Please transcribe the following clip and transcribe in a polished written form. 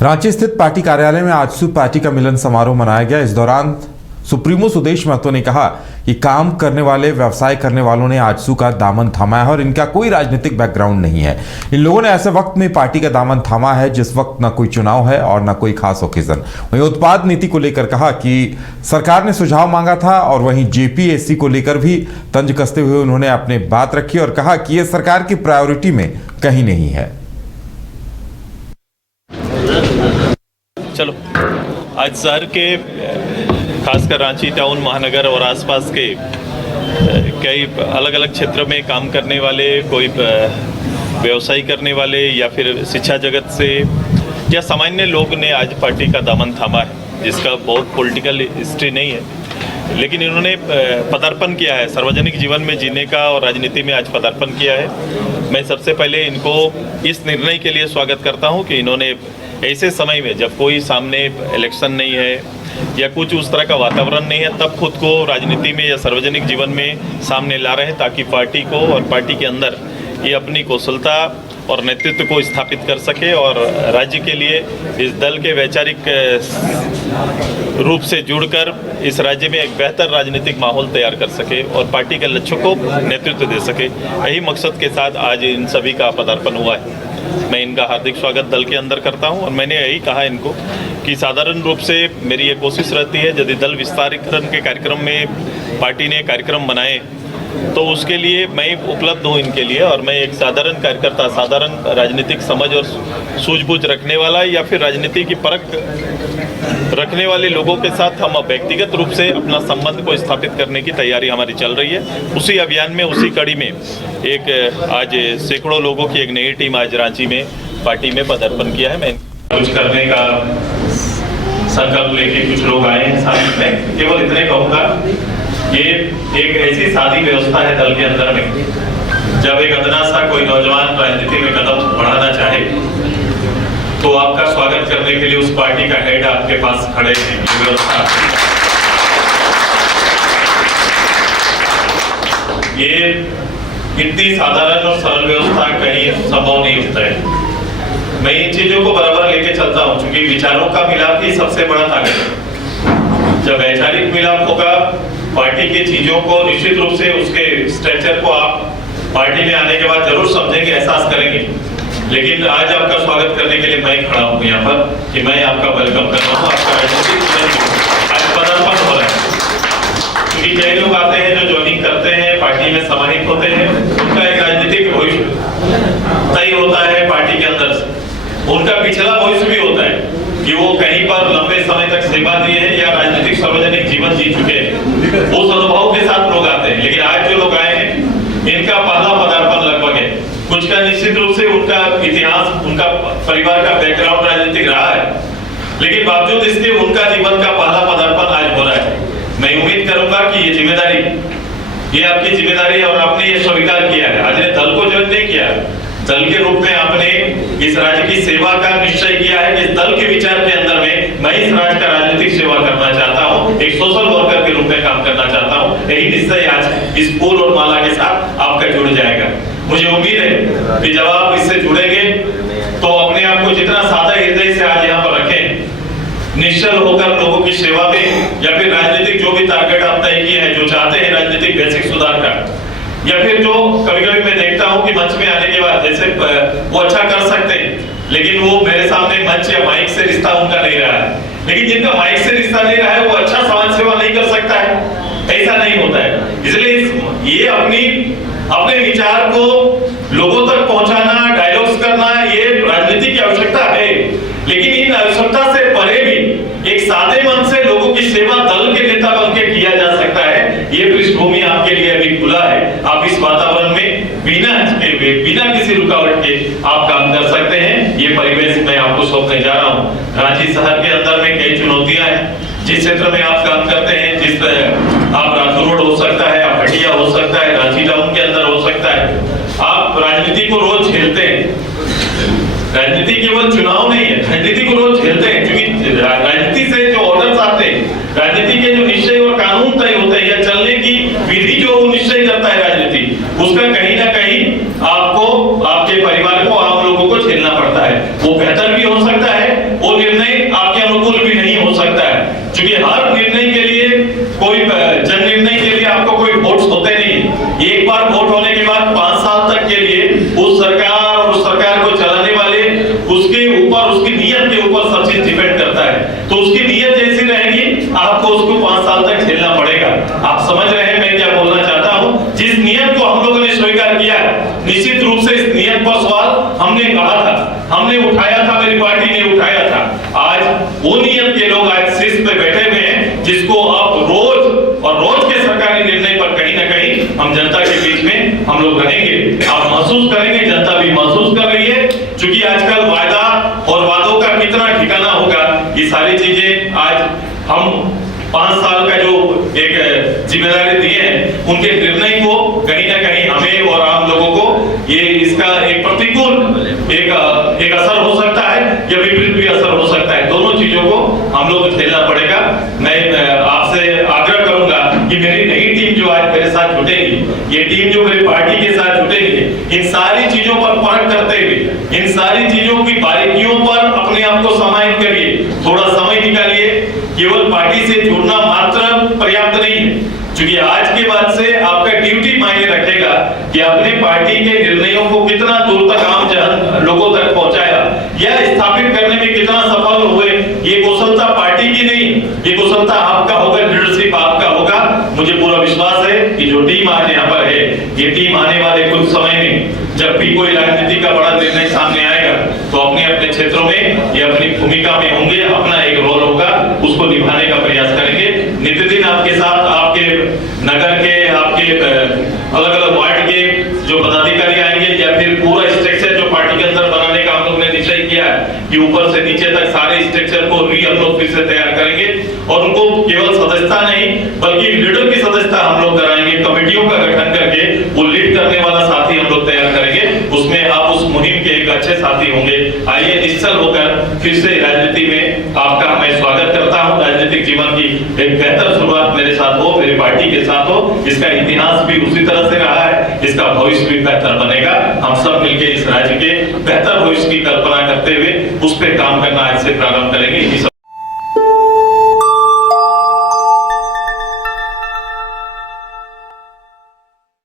रांची स्थित पार्टी कार्यालय में आजसू पार्टी का मिलन समारोह मनाया गया। इस दौरान सुप्रीमो सुदेश महतो ने कहा कि काम करने वाले, व्यवसाय करने वालों ने आजसू का दामन थामा है और इनका कोई राजनीतिक बैकग्राउंड नहीं है। इन लोगों ने ऐसे वक्त में पार्टी का दामन थामा है जिस वक्त न कोई चुनाव है और न कोई खास ओकेजन। वहीं उत्पाद नीति को लेकर कहा कि सरकार ने सुझाव मांगा था और वहीं जेपीएससी को लेकर भी तंज कसते हुए उन्होंने अपनी बात रखी और कहा कि यह सरकार की प्रायोरिटी में कहीं नहीं है। चलो, आज शहर के खासकर रांची टाउन, महानगर और आसपास के कई अलग अलग क्षेत्र में काम करने वाले, कोई व्यवसाय करने वाले या फिर शिक्षा जगत से या सामान्य लोग ने आज पार्टी का दामन थामा है, जिसका बहुत पॉलिटिकल हिस्ट्री नहीं है, लेकिन इन्होंने पदार्पण किया है सार्वजनिक जीवन में जीने का और राजनीति में आज पदार्पण किया है। मैं सबसे पहले इनको इस निर्णय के लिए स्वागत करता हूं कि इन्होंने ऐसे समय में जब कोई सामने इलेक्शन नहीं है या कुछ उस तरह का वातावरण नहीं है, तब खुद को राजनीति में या सार्वजनिक जीवन में सामने ला रहे हैं ताकि पार्टी को और पार्टी के अंदर ये अपनी कौशलता और नेतृत्व को स्थापित कर सके और राज्य के लिए इस दल के वैचारिक रूप से जुड़कर इस राज्य में एक बेहतर राजनीतिक माहौल तैयार कर सके और पार्टी के लक्ष्यों को नेतृत्व दे सके। यही मकसद के साथ आज इन सभी का पदार्पण हुआ है। मैं इनका हार्दिक स्वागत दल के अंदर करता हूं और मैंने यही कहा इनको कि साधारण रूप से मेरी ये कोशिश रहती है, यदि दल विस्तारीकरण के कार्यक्रम में पार्टी ने कार्यक्रम बनाए तो उसके लिए मैं उपलब्ध हूँ इनके लिए, और मैं एक साधारण कार्यकर्ता, साधारण राजनीतिक समझ और सूझबूझ रखने वाला या फिर राजनीति की परख रखने वाले लोगों के साथ हम व्यक्तिगत रूप से अपना संबंध को स्थापित करने की तैयारी हमारी चल रही है। उसी अभियान में, उसी कड़ी में एक आज सैकड़ों लोगों की एक नई टीम आज रांची में पार्टी में पदार्पण किया है। मैं कुछ करने का संकल्प लेके कुछ लोग आए हैं साथ में। केवल इतने कहूँगा, ये एक ऐसी सादी व्यवस्था है दल के अंदर में, जब एक अदना सा कोई नौजवान राजनीति में कदम बढ़ाना चाहे तो आपका स्वागत करने के लिए उस पार्टी का हेड आपके पास खड़े हैं। ये व्यवस्था, ये इतनी साधारण और सरल व्यवस्था कहीं संभव नहीं होता है। मैं इन चीजों को बराबर लेके चलता हूँ क्योंकि विचारों का मिलाप ही सबसे बड़ा ताकत है। जब वैचारिक मिलाप होगा, पार्टी की चीजों को निश्चित रूप से उसके स्ट्रक्चर को आप पार्टी में आने के बाद जरूर समझेंगे, एहसास करेंगे। लेकिन आज आपका स्वागत करने के लिए मैं खड़ा हूँ यहाँ पर कि मैं आपका वेलकम कर रहा हूँ। आपका राजनीतिक आज पदार्पण हो रहा है क्योंकि कई लोग आते हैं जो ज्वाइनिंग करते हैं, पार्टी में समाहित होते हैं, उनका एक राजनीतिक भविष्य तय होता है पार्टी के अंदर से। उनका पिछला भविष्य भी होता है कि वो कहीं पर लंबे समय तक सेवा दिए हैं या राजनीतिक सार्वजनिक जीवन जी चुके हैं। उस अनुभव के साथ लोग आते हैं। लेकिन आज जो लोग आए हैं, इनका पहला पदार्पण लगभग है। कुछ का निश्चित रूप से उनका इतिहास, उनका परिवार का बैकग्राउंड राजनीतिक रहा है, लेकिन बावजूद इसके उनका जीवन का पहला पदार्पण आज हो रहा है। मैं उम्मीद करूंगा कि ये जिम्मेदारी, ये आपकी जिम्मेदारी और आपने ये स्वीकार किया है। आज ने दल को ज्वाइन नहीं किया, दल के रूप में आपने इस राज्य की सेवा का निश्चय किया है। इस दल के विचार के अंदर में मैं इस राज्य का राजनीतिक सेवा करना चाहता हूँ, एक सोशल वर्कर के रूप में काम करना चाहता हूँ। यही निश्चय आज इस फूल और माला के साथ आपका जुड़ जाएगा। मुझे उम्मीद है कि जब आप इससे जुड़ेंगे तो अपने आप को जितना सादा हृदय से आज यहाँ पर रखें, निश्चल होकर लोगों की सेवा में या फिर राजनीतिक जो भी टारगेट आप तय किए हैं, जो चाहते हैं राजनीतिक बेसिक सुधार का, या फिर जो कभी-कभी मैं देखता हूं कि मंच में आने के बाद जैसे वो अच्छा कर सकते हैं लेकिन वो मेरे सामने मंच या माइक से रिश्ता उनका नहीं रहा है। लेकिन जिनका माइक से रिश्ता नहीं रहा है वो अच्छा समाज सेवा नहीं कर सकता है, ऐसा नहीं होता है। इसलिए ये अपने विचार को लोगों तक पहुंचाना, डायलॉग्स करना, ये राजनीति की आवश्यकता है। लेकिन इन आवश्यकता से परे भी एक सादे मन से लोगों की सेवा दल के नेता बनकर किया जा सकता है। ये पृष्ठभूमि आपके लिए अभी खुला है। आप इस वातावरण में बिना किसी रुकावट के आप काम कर सकते हैं। ये परिवेश मैं आपको सौंपने जा रहा हूँ। रांची शहर के अंदर में कई चुनौतियां हैं। जिस क्षेत्र में आप काम करते हैं, जिस आप राजू रोड हो सकता है, आप हटिया हो सकता है, रांची टाउन के अंदर हो सकता है, आप राजनीति को रोज झेलते हैं। राजनीति केवल चुनाव नहीं है, राजनीति को रोज झेलते हैं क्योंकि राजनीति से जो ऑर्डर्स आते हैं, राजनीति के जो निश्चय और कानून तय होते हैं या चलने की विधि जो निश्चय करता है राजनीति, उसका कहीं ना कहीं आपको, आपके परिवार को, आम लोगों को झेलना पड़ता है। वो बेहतर भी हो सकता है, वो क्योंकि हर निर्णय के लिए कोई जन निर्णय के लिए आपको कोई वोट्स होते नहीं। एक बार वोट होने के बाद 5 साल तक के लिए उस सरकार और उस सरकार को चलाने वाले उसके ऊपर, उसकी नीयत के ऊपर सब चीज डिपेंड करता है। तो उसकी नीयत जैसी रहेगी आपको उसको 5 साल तक झेलना पड़ेगा। आप समझ रहे हैं मैं क्या बोलना चाहता हूं? जिस नियत को हम लोगों ने स्वीकार किया, निश्चित रूप से इस नियत पर सवाल हमने कहा था, हमने उठाया था, मेरी पार्टी ने उठाया था। आज वो नियत के लोग आज शीर्ष पे बैठे हुए हैं, जिसको अब रोज के सरकारी निर्णय पर कहीं ना कहीं हम जनता के बीच में हम लोग रहेंगे। आप महसूस करेंगे, जनता भी महसूस कर रही है, क्योंकि आजकल वायदा और वादों का कितना ठिकाना होगा, ये सारी चीजें आज हम 5 साल का जो एक जिम्मेदारी दिए हैं, उनके निर्णय को कहीं ना कहीं हमें और आम लोगों को ये इसका एक प्रतिकूल एक असर हो सकता है या विपरीत भी असर हो सकता है। दोनों चीजों को हम लोग को झेलना पड़ेगा। मैं आपसे आग्रह करूंगा कि मेरी नई टीम जो आज मेरे साथ जुटेगी, ये टीम जो मेरी पार्टी के साथ जुटेगी, इन सारी चीजों पर परख करते हुए, इन सारी चीजों की बारीकियों पर अपने आप को समाहित करिए, थोड़ा समय निकालिए। केवल पार्टी से जुड़ना मात्र पर्याप्त नहीं है, क्योंकि आज के बाद से आपका ड्यूटी मायने रखेगा कि अपने पार्टी के निर्णयों को कितना दूर तक आम लोगों तक पहुंचाया या स्थापित करने में कितना सफल हुए। ये कुशलता पार्टी की नहीं, ये कुशलता आपका होगा, लीडरशिप आपका होगा। मुझे पूरा विश्वास है कि जो टीम आज यहाँ पर है, ये टीम आने वाले कुछ समय में जब भी कोई राजनीति का बड़ा निर्णय सामने आएगा तो अपने अपने क्षेत्रों में ये अपनी भूमिका में होंगे, अपना एक रोल होगा, उसको निभाने का प्रयास करेंगे। नित्य दिन आपके साथ आपके नगर के, आपके अलग अलग वार्ड के जो पदाधिकारी आएंगे या फिर पूरा स्ट्रक्चर जो पार्टी के अंदर बनाने का हम लोग ने निश्चय किया है कि ऊपर से नीचे तक सारे स्ट्रक्चर को हम लोग फिर से तैयार करेंगे और उनको केवल सदस्यता नहीं बल्कि लीडर की सदस्यता हम लोग कराएंगे। कमेटियों का गठन करके वो लीड करने वाला साथी हम लोग तैयार करेंगे, उसमें आप उस मुहिम के एक अच्छे साथी होंगे। आइए निश्चल होकर फिर से राजनीति में आपका मैं स्वागत करता हूं। राजनीतिक जीवन की एक बेहतर शुरुआत मेरे साथ हो, मेरी पार्टी के साथ हो। इसका इतिहास भी उसी तरह से रहा है, इसका भविष्य भी बेहतर बनेगा। हम सब मिलकर इस राज्य के बेहतर भविष्य की कल्पना करते हुए उस पर काम करना आज से प्रारंभ करेंगे।